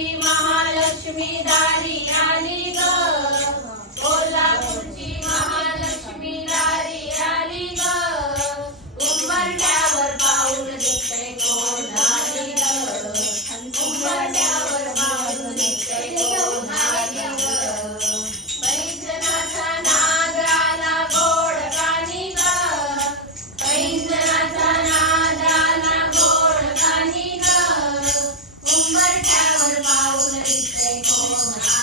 Mahalakshmi Dariya Thank you.